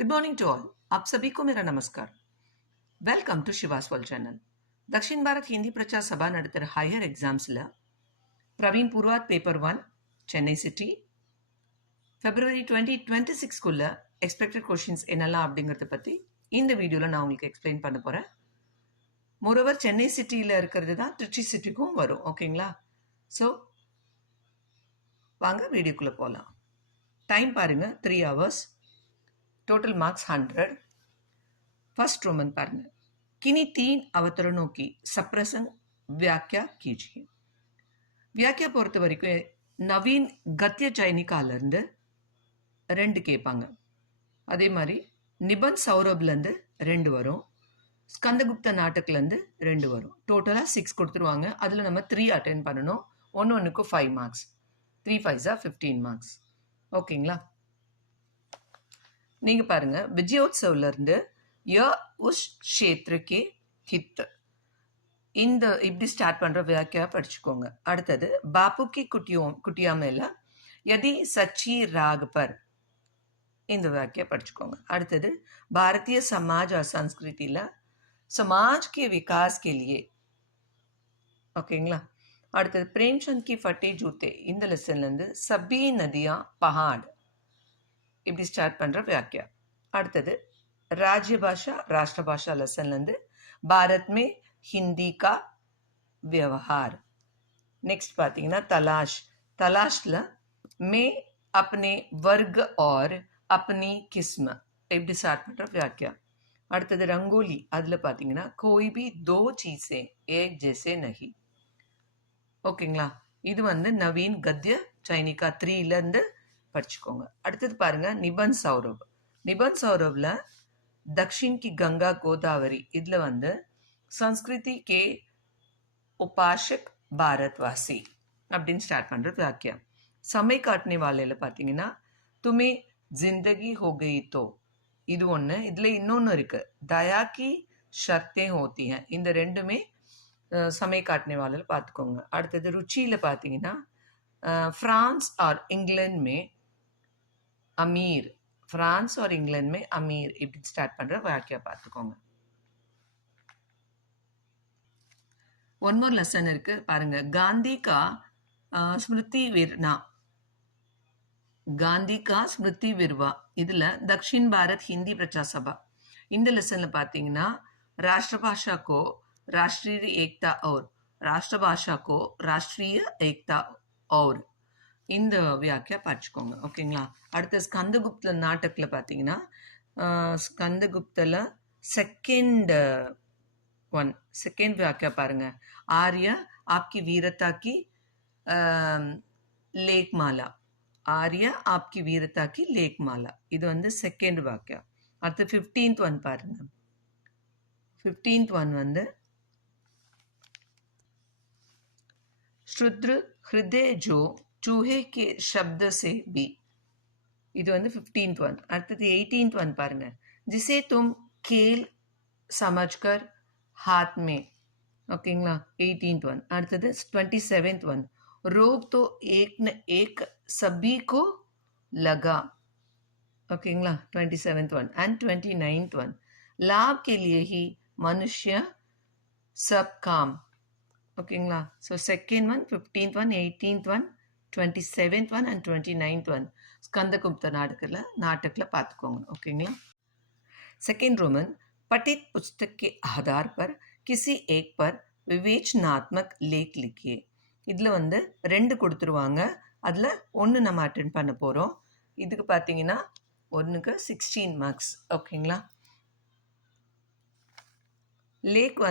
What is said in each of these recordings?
Good morning to all. आप सभी को मेरा नमस्कार। Welcome to Shiva's world channel. Dakshina Bharat Hindi Prachar Sabha நடத்துகிற ஹையர் எக்ஸாம்ஸில் Praveen Purvardh paper 1 Chennai city February 2026க்குள்ள எக்ஸ்பெக்டட் கொஷின்ஸ் என்னெல்லாம் அப்படிங்கிறத பற்றி இந்த வீடியோவில் நான் உங்களுக்கு எக்ஸ்பிளைன் பண்ண போகிறேன். மோரோவர் சென்னை சிட்டியில் இருக்கிறது தான் திருச்சி சிட்டிக்கும் வரும். ஓகேங்களா? ஸோ வாங்க வீடியோக்குள்ளே போகலாம். டைம் பாருங்கள், 3 hours. Total marks 100. First Roman partner किन्हीं 3 अवतरणों की सप्रसंग व्याख्या कीजिए. व्याख्या பொறுத்த வரைக்கும் நவீன் கத்திய சைனிகாலேருந்து 2 கேட்பாங்க. அதே மாதிரி நிபந்த் சௌரப்லேருந்து 2 வரும். ஸ்கந்தகுப்த நாட்டக்லேருந்து 2 வரும். டோட்டலாக 6 கொடுத்துருவாங்க. அதில் நம்ம 3 அட்டென்ட் பண்ணணும். ஒன்றுக்கு 5 மார்க்ஸ். 3 5s 15 marks. ஓகேங்களா? நீங்கள் பாருங்கள், விஜயோத்சவ்லேருந்து ய உஷ் க்ஷேத்ரக்கே ஹித் இந்த இப்படி ஸ்டார்ட் பண்ணுற வியாக்கியா படிச்சுக்கோங்க. அடுத்தது பாபு கி குட்டியா மேல யதி சச்சி ராக் பர் இந்த வியாக்கியா படிச்சுக்கோங்க. அடுத்தது பாரதிய சமாஜ் और संस्कृतिயில் समाज के विकास के लिए. ஓகேங்களா? அடுத்தது பிரேம்சந்த் கி ஃபட்டே ஜூத்தே இந்த லெசன்லேருந்து சபி நதியா பஹாட் இப்படி ஸ்டார்ட் பண்ணுற வியாக்கியா. அடுத்தது ராஜ்ய பாஷா ராஷ்டிர பாஷா லெசன்லேருந்து பாரத் மே ஹிந்தி கா வியவஹார். நெக்ஸ்ட் பார்த்தீங்கன்னா தலாஷில் மே அப்னே வர்க் और अपनी किस्म இப்படி ஸ்டார்ட் பண்ணுற வியாக்கியா. அடுத்தது ரங்கோலி, அதில் பார்த்தீங்கன்னா கோய் பி தோ சீஸே ஏக் ஜெய்சே நஹி. ஓகேங்களா? இது நவீன் கத்ய சைனிகா 3லேருந்து படிச்சுக்கோங்க. அடுத்தது பாருங்க, நிபந்த் சௌரவ்ல தக்ஷின் கி கங்கா கோதாவரி இதில் சன்ஸ்கிருதி கே உபாஷக் பாரத்வாசி அப்படின்னு ஸ்டார்ட் பண்ணுற வாக்கியா. சமை காட்டனே வாழையில் பார்த்தீங்கன்னா துமே ஜிந்தகி ஹோ கயி தோ இது ஒன்று. இதில் இன்னொன்று இருக்குது, தயா கி ஷர்த்தே ஹோத்தி ஹை. இந்த ரெண்டுமே சமை காட்டனே வாழையில் பார்த்துக்கோங்க. அடுத்தது ருச்சியில் பார்த்தீங்கன்னா ஃப்ரான்ஸ் ஆர் இங்கிலாந்து மே अमीर, फ्रांस और इंग्लैंड में अमीर இப்படி ஸ்டார்ட் பண்ற வாக்கியா பார்த்துக்கோங்க. ஒன் மோர் லெசன் இருக்கு பாருங்க. காந்தி கா ஸ்மிருதி விர்வா இதுல தக்ஷின் பாரத் ஹிந்தி பிரச்சார் சபா இந்த லெசன்ல பாத்தீங்கன்னா राष्ट्रभाषा को राष्ट्रीय एकता और राष्ट्रभाषा को राष्ट्रीय एकता और இந்த வியாக்கியா படிச்சுக்கோங்க. ஓகேங்களா? அடுத்த ஸ்கந்தகுப்த நாட்டக்கில் பார்த்தீங்கன்னா ஸ்கந்தகுப்தில் செகண்ட் வியாக்கியா பாருங்க. ஆர்ய ஆப்கி வீரதா கி லேக் மாலா. ஆர்ய ஆப்கி வீரதா கி லேக் மாலா இது செகண்ட் வாக்கியா. அடுத்து 15th ஒன் பாருங்க. 15th ஒன் ஸ்ருத்ரு ஹிருதே ஜோ चूहे के शब्द से भी இது 15th ஒன். அடுத்தது 18th ஒன் பாருங்க. जिसे तुम खेल समझकर हाथ में. ஓகேங்களா? 18th one. அடுத்தது 27th ஒன். रोग तो एक न एक सभी को लगा. ஓகேங்களா? 27th one. and 29th one. लाभ के लिए ही मनुष्य सब काम. ஓகேங்களா? So second one, 15th one, 18th one, 27th one and 29th one Skandagupta नाटक பார்த்துக்கோங்க. ஓகேங்களா? सेकेंड रोमन पठित पुस्तक के आधार पर किसी एक पर विवेचनात्मक लेख लिखिए. இதில் 2 கொடுத்துருவாங்க. அதில் 1 நம்ம அட்டென்ட் பண்ண போகிறோம். இதுக்கு பார்த்தீங்கன்னா 1க்கு 16 மார்க்ஸ். ஓகேங்களா? லேக்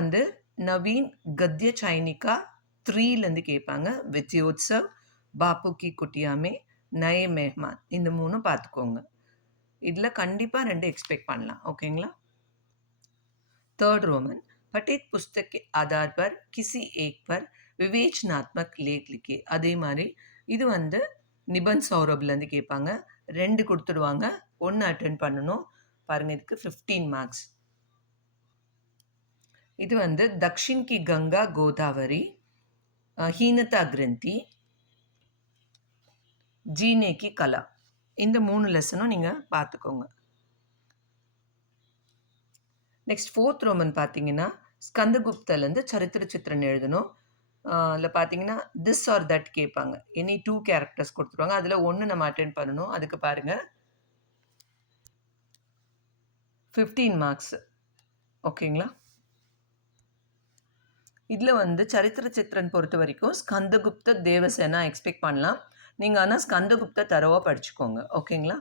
நவீன் கத்ய சைனிகா 3லேருந்து கேட்பாங்க. விஜயோத்சவ், பாபு கி குட்டியாமே, நயே மெஹ்மான் இந்த 3 பார்த்துக்கோங்க. இதில் கண்டிப்பாக 2 எக்ஸ்பெக்ட் பண்ணலாம். ஓகேங்களா? थर्ड रोमन पठित पुस्तक के आधार पर किसी एक पर विवेचनात्मक लेख लिखिए. அதே மாதிரி இது நிபந்த் சௌரப்லேருந்து கேட்பாங்க. 2 கொடுத்துடுவாங்க. 1 அட்டென்ட் பண்ணணும். பாருங்க, இதுக்கு 15 மார்க்ஸ். இது தக்ஷின் கி கங்கா கோதாவரி, ஹீனதா கிரந்தி, ஜீனே கி கலா இந்த 3 லெசனும் நீங்கள் பார்த்துக்கோங்க. நெக்ஸ்ட் 4th ரோமன் பார்த்தீங்கன்னா ஸ்கந்தகுப்தலேருந்து சரித்திர சித்திரன் எழுதணும். அதில் பார்த்தீங்கன்னா திஸ் ஆர் தட் கேட்பாங்க. எனி 2 கேரக்டர்ஸ் கொடுத்துருவாங்க. அதில் ஒன்று நம்ம அட்டென்ட் பண்ணணும். அதுக்கு பாருங்கள் 15 மார்க்ஸ். ஓகேங்களா? இதில் வந்து சரித்திர சித்திரன் பொறுத்த வரைக்கும் ஸ்கந்தகுப்த தேவசேனா எக்ஸ்பெக்ட் பண்ணலாம். நீங்கள் ஆனால் ஸ்கந்தகுப்த தரவாக படிச்சுக்கோங்க. ஓகேங்களா?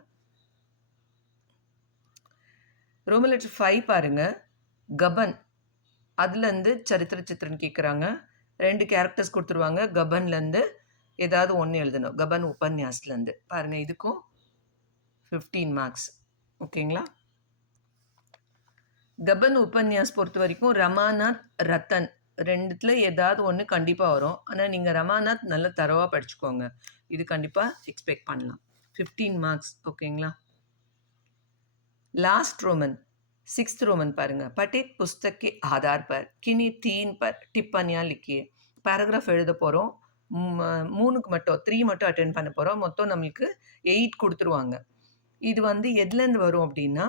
ரோமன் லெட்டர் 5 பாருங்கள் கபன். அதுலேருந்து சரித்திர சித்திரன் கேட்குறாங்க. 2 கேரக்டர்ஸ் கொடுத்துருவாங்க. கபன்லேருந்து ஏதாவது ஒன்று எழுதணும். கபன் உபன்யாஸ்லேருந்து பாருங்கள். இதுக்கும் 15 மார்க்ஸ். ஓகேங்களா? கபன் உபன்யாஸ் பொறுத்த வரைக்கும் ரமாநாத் ரத்தன் ரெண்டுத்தில் ஏதாவது ஒன்று கண்டிப்பாக வரும். ஆனால் நீங்கள் ரமாநாத் நல்லா தரவாக படிச்சுக்கோங்க. இது கண்டிப்பாக எக்ஸ்பெக்ட் பண்ணலாம். 15 மார்க்ஸ். ஓகேங்களா? लास्ट रोमन 6th रोमन பாருங்க. पठित पुस्तक के आधार पर किन्हीं 3 पर टिप्पणियां लिखिए. பேராகிராஃப் எழுத போகிறோம். 3க்கு மட்டும் 3 மட்டும் அட்டென்ட் பண்ண போகிறோம். மொத்தம் நம்மளுக்கு 8 கொடுத்துருவாங்க. இது வந்து எதுலேருந்து வரும் அப்படின்னா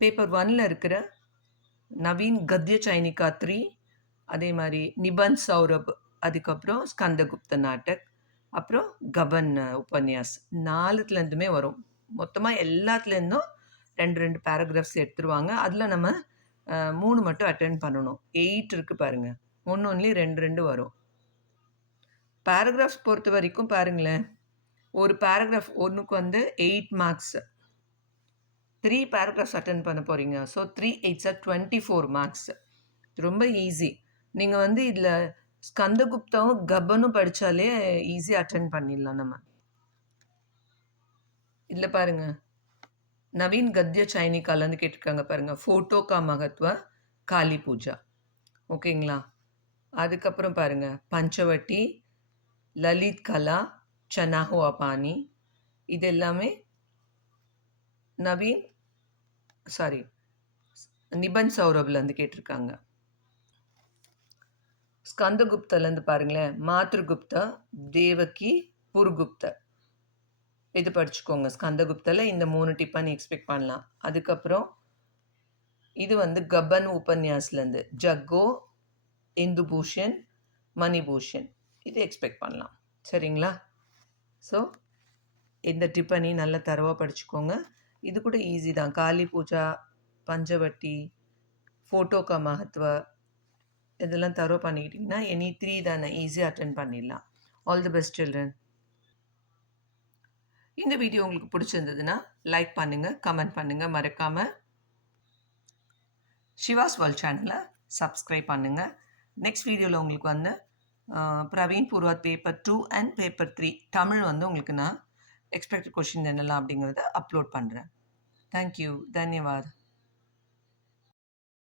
பேப்பர் 1ல் இருக்கிற நவீன் கத்ய சைனிகா 3, அதே மாதிரி நிபந்த் சௌரப், அதுக்கப்புறம் ஸ்கந்தகுப்த நாட்டக், அப்புறம் கபன் உபன்யாஸ் 4த்துலேருந்துமே வரும். மொத்தமாக எல்லாத்துலேருந்தும் 2 பேராகிராஃப்ஸ் எடுத்துருவாங்க. அதில் நம்ம 3 மட்டும் அட்டென்ட் பண்ணணும். 8 இருக்குது பாருங்கள். ஒன்று 2 வரும். பேராகிராஃப்ஸ் பொறுத்த வரைக்கும் பாருங்களேன், ஒரு பேராகிராஃப் ஒன்றுக்கு வந்து 8 மார்க்ஸ். 3 பேராகிராஃப்ஸ் அட்டென்ட் பண்ண போகிறீங்க. So 3 8s 24 marks. ரொம்ப ஈஸி. நீங்கள் வந்து இதில் ஸ்கந்தகுப்தாவும் கபனும் படித்தாலே ஈஸியாக அட்டென்ட் பண்ணிடலாம் நம்ம. இதில் பாருங்கள் நவீன் கத்ய சைனிகாலேருந்து கேட்டிருக்காங்க பாருங்கள். ஃபோட்டோ கா மகத்வ காளி பூஜா. ஓகேங்களா? அதுக்கப்புறம் பாருங்கள் பஞ்சவட்டி, லலித் கலா, சனாஹுவா பாணி, இது எல்லாமே நவீன் நிபந்த் சௌரப்லேருந்து கேட்டிருக்காங்க. ஸ்கந்தகுப்தலேருந்து பாருங்களேன் மாத்ருகுப்தா, தேவகி, புர்குப்த, இது படிச்சுக்கோங்க. ஸ்கந்தகுப்தில் இந்த 3 டிப்பன் எக்ஸ்பெக்ட் பண்ணலாம். அதுக்கப்புறம் இது வந்து கபன் உபன்யாஸ்லேருந்து ஜக்கோ, இந்துபூஷன், மணிபூஷன், இது எக்ஸ்பெக்ட் பண்ணலாம். சரிங்களா? ஸோ இந்த டிப்பனி நல்ல தரவாக படிச்சுக்கோங்க. இது கூட ஈஸி தான். காளி பூஜா, பஞ்சவட்டி, ஃபோட்டோ கா மகத்வ, இதெல்லாம் தரவு பண்ணிக்கிட்டிங்கன்னா எனி 3 தானே, ஈஸியாக அட்டென்ட் பண்ணிடலாம். All the best children. இந்த வீடியோ உங்களுக்கு பிடிச்சிருந்ததுன்னா லைக் பண்ணுங்கள், கமெண்ட் பண்ணுங்கள். மறக்காமல் சிவாஸ் வேர்ல்ட் சேனலை சப்ஸ்கிரைப் பண்ணுங்கள். நெக்ஸ்ட் வீடியோவில் உங்களுக்கு வந்து Praveen Purvardh paper 2 and paper 3 Tamil வந்து உங்களுக்கு நான் எக்ஸ்பெக்டட் கொஷின் என்னெல்லாம் அப்படிங்கிறத அப்லோட் பண்ணுறேன். தேங்க்யூ. தன்யவாத்.